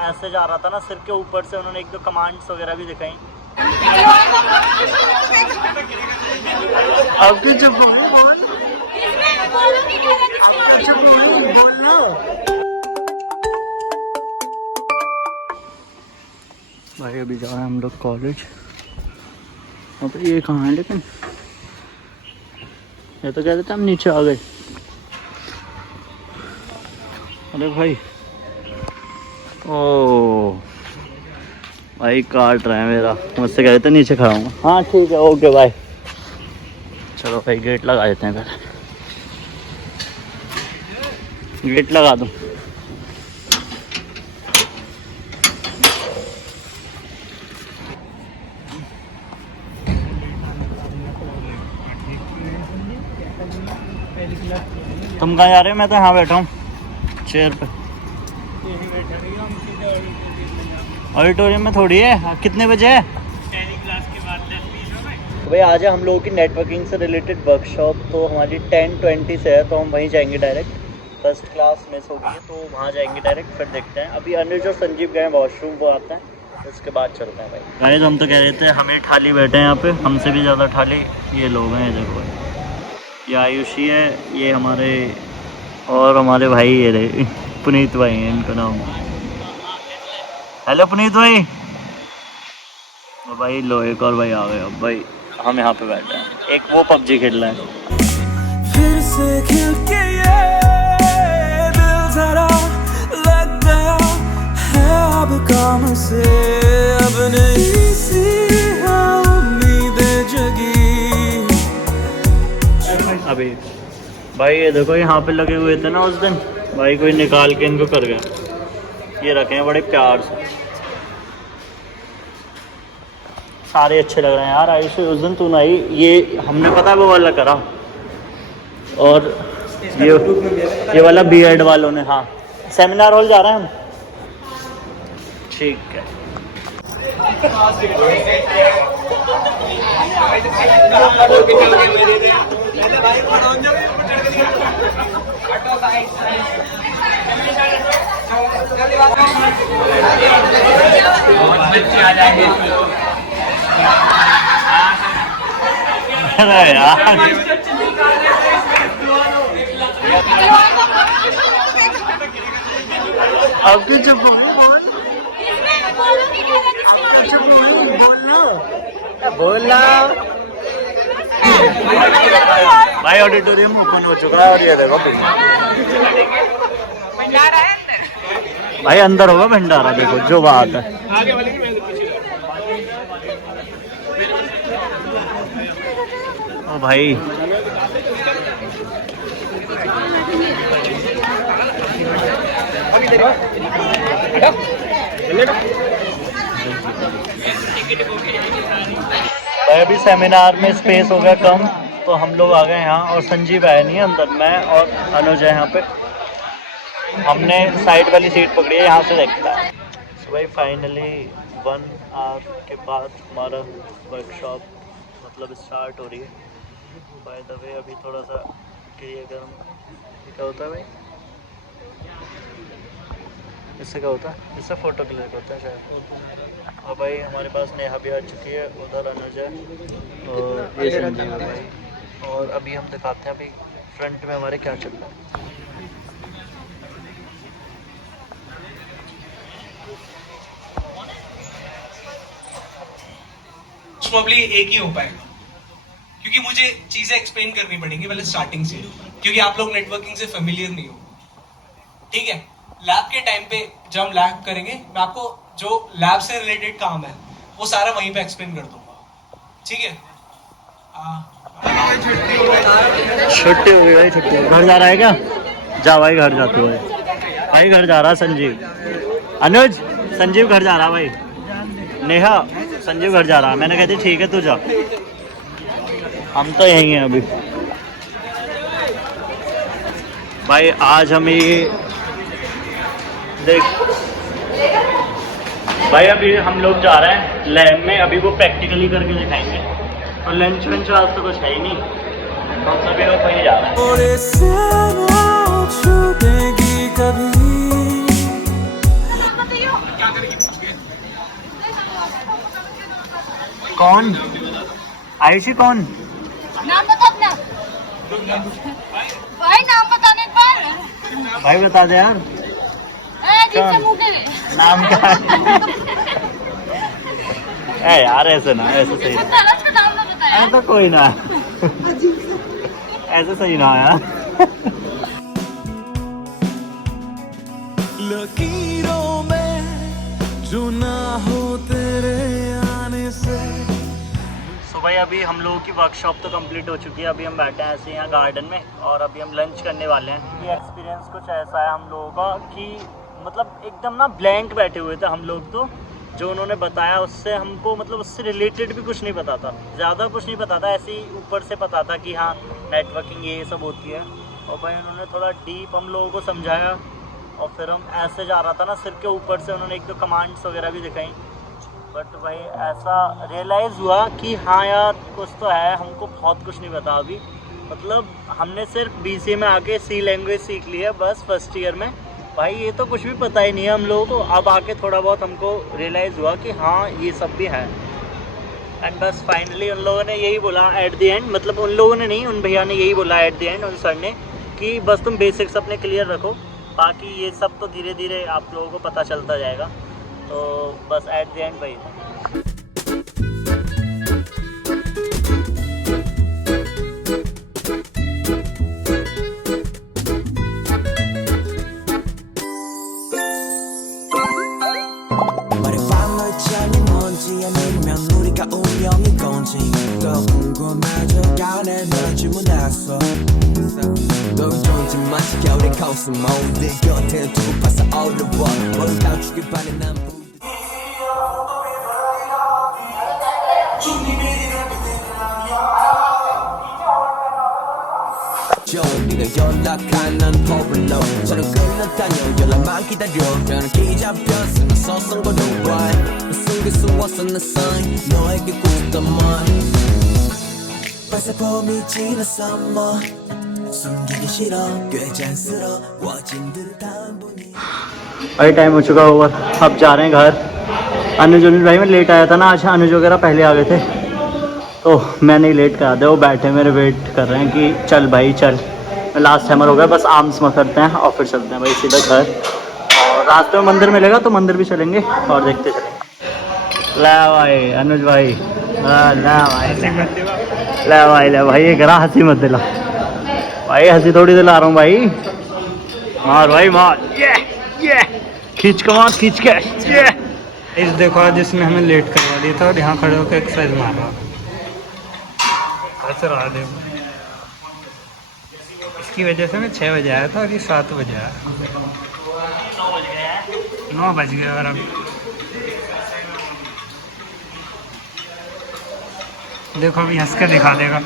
ऐसे जा रहा था ना, सिर के ऊपर से उन्होंने एक दो कमांड्स वगैरह भी दिखाई। अब तो चुप बोलना भाई। अभी जा रहे हैं हम लोग कॉलेज। अब ये कहाँ है, लेकिन ये तो कह रहे थे हम नीचे आ गए। अरे भाई, ओ भाई काट रहे हैं मेरा, मुझसे कह रहे थे नीचे खड़ा हूँ। हाँ ठीक है, ओके बाय। चलो भाई गेट लगा देते हैं, पहले गेट लगा दूँ। तुम कहाँ जा रहे हो? मैं तो यहाँ बैठा हूँ चेयर पे। ऑडिटोरियम में थोड़ी है। कितने बजे है? तो भाई आज है हम लोगों की नेटवर्किंग से रिलेटेड वर्कशॉप। तो हमारी 10:20 से है, तो हम वहीं जाएंगे डायरेक्ट। फर्स्ट क्लास मिस हो गई है तो वहाँ जाएंगे डायरेक्ट, फिर देखते हैं। अभी अनुज और संजीव गए वॉशरूम, वो आते हैं, उसके बाद चलते हैं भाई। गाइस हम तो कह रहे थे हमें ठाली बैठे हैं यहाँ पे, हमसे भी ज़्यादा ठाली ये लोग हैं। ये देखो, ये आयुषी है, ये हमारे और हमारे भाई ये रहे पुनीत भाई हैं इनका नाम। हेलो पुनीत भाई। तो भाई लो एक और भाई आ गए। अब भाई हम यहाँ पे बैठे हैं, एक वो पबजी खेल रहे हैं। फिर से खिल के ये दिल जरा लग गया है अब काम से, अब नहीं सी उम्मीदें जगी। अभी भाई ये देखो, यहाँ पे लगे हुए थे ना उस दिन, भाई कोई निकाल के इनको कर गया। ये रखे हैं बड़े प्यार से, सारे अच्छे लग रहे हैं यार। आयुष उस दिन तू ना आई, ये हमने पता है वो वाला करा, और ये वाला बीएड वालों ने। हाँ सेमिनार हॉल जा रहे हैं हम। ठीक है। अरे यार अब तो चुप बोलना भाई। ऑडिटोरियम ओपन हो चुका है और ये देखो भंडारा है भाई, अंदर होगा भंडारा। देखो जो बात है। ओ भाई अभी सेमिनार में स्पेस हो गया कम, तो हम लोग आ गए यहाँ। और संजीव आया नहीं है अंदर, मैं और अनुज है यहाँ पे। हमने साइड वाली सीट पकड़ी है, यहाँ से देखता है। सो भाई फाइनली 1 आवर के बाद हमारा वर्कशॉप मतलब स्टार्ट हो रही है। बाय द वे अभी थोड़ा सा क्लियर गर्म क्या होता है भाई, इससे क्या होता है, इससे फ़ोटो क्लिक होता है शायद। और भाई हमारे पास नेहा भी आ चुकी है, उधर अनुज है और ये संजीव है भाई। और अभी हम दिखाते हैं अभी फ्रंट में हमारे क्या चल रहा है। प्रोबेबली एक ही हो पाएगा, क्योंकि मुझे चीजें एक्सप्लेन करनी पड़ेंगी पहले स्टार्टिंग से, क्योंकि आप लोग नेटवर्किंग से फेमिलियर नहीं हो। ठीक है, लैब के टाइम पे जब हम लैब करेंगे, मैं आपको जो लैब से रिलेटेड काम है वो सारा वहीं पे एक्सप्लेन कर दूंगा। ठीक है, छुट्टी हो गई भाई, छुट्टी। घर जा रहा है क्या? जा भाई घर जाते हुए। भाई घर जा रहा संजीव। अनुज संजीव घर जा रहा भाई। नेहा संजीव घर जा रहा। मैंने कहती ठीक है तू जा, हम तो यहीं हैं अभी। भाई आज हम ये देख भाई, अभी हम लोग जा रहे हैं लैब में, अभी वो प्रैक्टिकली करके दिखाएंगे। और लंच वंच आज तो कुछ है ही नहीं, हम सभी लोग वहीं जा रहे हैं। कौन आयुषी कौन? नाम बता अपना भाई, नाम बताने पर भाई बता दे यार अजीब से मुंह के नाम क्या है? ए यार ऐसे ना, ऐसे सही ना। उसका नाम ना बताया। ऐसा कोई ना, ऐसे सही ना यार। लकीरों में जो ना हो तेरे आने से। सो भाई अभी हम लोगों की वर्कशॉप तो कंप्लीट हो चुकी है। अभी हम बैठे हैं ऐसे यहाँ गार्डन में और अभी हम लंच करने वाले हैं। ये एक्सपीरियंस कुछ ऐसा है हम लोगों का कि मतलब एकदम ना ब्लैंक बैठे हुए थे हम लोग। तो जो उन्होंने बताया उससे हमको मतलब उससे रिलेटेड भी कुछ नहीं पता था, ज़्यादा कुछ नहीं पता था, ऐसे ही ऊपर से पता था कि हाँ नेटवर्किंग ये सब होती है। और भाई उन्होंने थोड़ा डीप हम लोगों को समझाया और फिर हम ऐसे जा रहा था ना, सिर के ऊपर से उन्होंने एक दो कमांड्स वगैरह भी दिखाई। बट भाई ऐसा रियलाइज़ हुआ कि हाँ यार कुछ तो है, हमको बहुत कुछ नहीं पता अभी। मतलब हमने सिर्फ BCA में आके C लैंग्वेज सीख ली है बस फर्स्ट ईयर में। भाई ये तो कुछ भी पता ही नहीं है हम लोगों को। अब आके थोड़ा बहुत हमको रियलाइज़ हुआ कि हाँ ये सब भी है। एंड बस फाइनली उन लोगों ने यही बोला एट द एंड, मतलब उन लोगों ने नहीं, उन भैया ने यही बोला एट द एंड, उन सर ने, कि बस तुम बेसिक्स अपने क्लियर रखो, बाकी ये सब तो धीरे धीरे आप लोगों को पता चलता जाएगा। तो बस एट द एंड वही था। 아니면 우리가 운명인 건지 더 궁금해져 가네 널 질문했어 걱정지 마 겨울의 코스모 내 곁에 두고 파서 어려워 모두 다주길 바래 난 네가 연락하는 포블로 저는 끌려다녀 연락만 기다려 그냥 기 잡혔으면 서성거려 숨길 수 없어 내 sign 너에게 굳었던 말 벌써 봄이 지났어 뭐 숨기기 싫어 꽤 잔스러워진 듯한 분위기। अभी टाइम हो चुका होगा, अब जा रहे हैं घर। अनुज भाई मैं लेट आया था ना आज, अनुज वगैरह पहले आ गए थे तो मैं नहीं लेट करा दे। वो बैठे मेरे वेट कर रहे हैं कि चल भाई चल, लास्ट हैमर हो गया, बस आर्म्स में करते हैं और फिर चलते हैं भाई सीधा घर। और रास्ते में मंदिर मिलेगा तो मंदिर भी चलेंगे और देखते चलेंगे। ले भाई अनुज भाई, ले भाई ये करा, हंसी मत दिला भाई, हंसी थोड़ी दिला रहा हूँ भाई। मार भाई मार, ये खींच के मार, खींच के ये। इस देखो जिसने हमें लेट करवा दिया था और यहाँ खड़े होकर एक्सरसाइज मार रहा ऐसे रहा। देखो इसकी वजह से मैं 6 बजे आया था और ये 7 बजे आया। 9 बज गए और अब देखो अभी हंस के दिखा देगा।